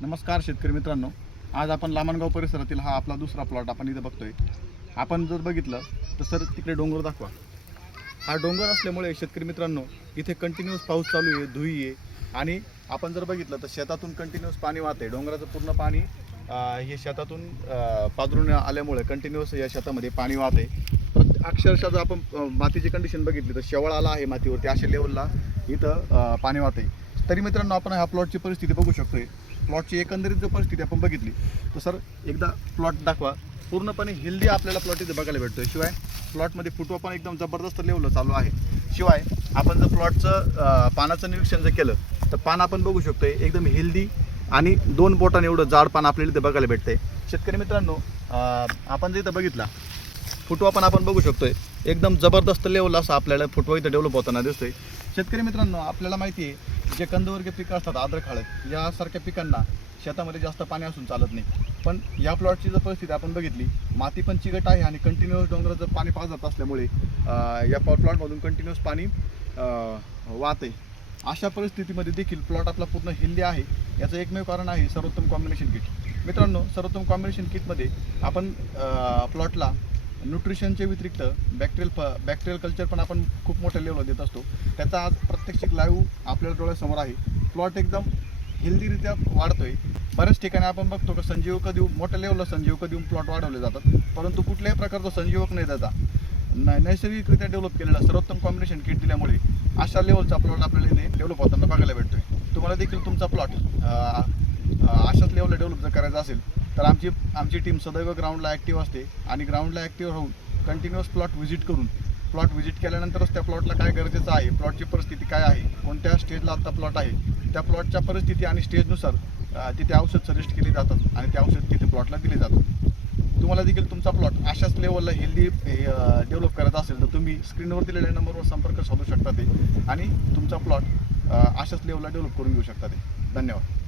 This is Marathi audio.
नमस्कार शेतकरी मित्रांनो, आज आपण लामणगाव परिसरातील हा आपला दुसरा प्लॉट आपण इथे बघतोय। आपण जर बघितलं तर सर तिकडे डोंगर दाखवा। हा डोंगर असल्यामुळे शेतकरी मित्रांनो इथे कंटिन्यूअस पाऊस चालू आहे, धुई आहे आणि आपण जर बघितलं तर शेतातून कंटिन्यूअस पाणी वाहते। डोंगराचं पूर्ण पाणी हे शेतातून पाझरून आल्यामुळे कंटिन्यूअस या शेतामध्ये पाणी वाहते। अक्षरशः जर आपण मातीची कंडिशन बघितली तर शेवाळ आला आहे मातीवरती, अशा लेवलला इथं पाणी वाहते। तरी मित्रांनो आपण ह्या प्लॉटची परिस्थिती बघू शकतोय। प्लॉटची एकंदरीत जो परिस्थिती आपण बघितली तर सर एकदा प्लॉट दाखवा। पूर्णपणे हेल्दी आपल्याला प्लॉट इथे बघायला भेटतोय। शिवाय प्लॉटमध्ये फुटवा पण एकदम जबरदस्त लेवलला चालू आहे। शिवाय आपण जर प्लॉटचं पानाचं निरीक्षण जर केलं तर पान आपण बघू शकतोय एकदम हेल्दी आणि 2 बोटांनी एवढं जाड पान आपल्याला इथे बघायला भेटतंय। शेतकरी मित्रांनो आपण जर इथं बघितला फुटवा पण आपण बघू शकतोय एकदम जबरदस्त लेवल असा आपल्याला फुटवा इथं डेव्हलप होताना दिसतोय। शेतकरी मित्रांनो आपल्याला माहिती आहे जे कंदवर्गीय पिकं असतात, अद्रक, हळद यासारख्या पिकांना शेतामध्ये जास्त पाणी असून चालत नाही। पण या प्लॉटची जर परिस्थिती आपण बघितली, माती पण चिकट आहे आणि कंटिन्यूअस डोंगराचं पाणी पाजत असल्यामुळे या प्लॉटमधून कंटिन्यूअस पाणी वाहते। अशा परिस्थितीमध्ये देखील प्लॉट आपला पूर्ण हेल्दी आहे। याचं एकमेव कारण आहे सर्वोत्तम कॉम्बिनेशन किट। मित्रांनो सर्वोत्तम कॉम्बिनेशन किटमध्ये आपण प्लॉटला न्यूट्रिशनचे व्यतिरिक्त बॅक्टेरियल कल्चर पण आपण खूप मोठ्या लेवलवर देत असतो। त्याचा आज प्रत्यक्षिक लाईव्ह आपल्याला डोळ्यासमोर आहे। प्लॉट एकदम हेल्दीरित्या वाढतोय। बऱ्याच ठिकाणी आपण बघतो की संजीवक देऊन मोठ्या लेवलला संजीवक देऊन प्लॉट वाढवले जातात, परंतु कुठल्याही प्रकारचा संजीवक न देता नैसर्गिकरित्या डेव्हलप केलेला सर्वोत्तम कॉम्बिनेशन किट दिल्यामुळे अशा लेवलचा प्लॉट आपल्याला इथे डेव्हलप होताना बघायला भेटतोय। तुम्हाला देखील तुमचा प्लॉट अशाच लेवलला डेव्हलप जर करायचा असेल तर आमची टीम सदैव ग्राउंडला ॲक्टिव्ह असते आणि ग्राउंडला ॲक्टिव्ह राहून कंटिन्यूअस प्लॉट व्हिजिट करून प्लॉट व्हिजिट केल्यानंतरच त्या प्लॉटला काय गरजेचं आहे, प्लॉटची परिस्थिती काय आहे, कोणत्या स्टेजला आता प्लॉट आहे, त्या प्लॉटच्या परिस्थिती आणि स्टेजनुसार तिथे औषध सजेस्ट केली जातात आणि ते औषध तिथे प्लॉटला दिले जातात। तुम्हाला देखील तुमचा प्लॉट अशाच लेवलला हेल्दी डेव्हलप करायचा असेल तर तुम्ही स्क्रीनवर दिलेल्या नंबरवर संपर्क साधू शकता ते आणि तुमचा प्लॉट अशाच लेवलला डेव्हलप करून घेऊ शकता ते। धन्यवाद।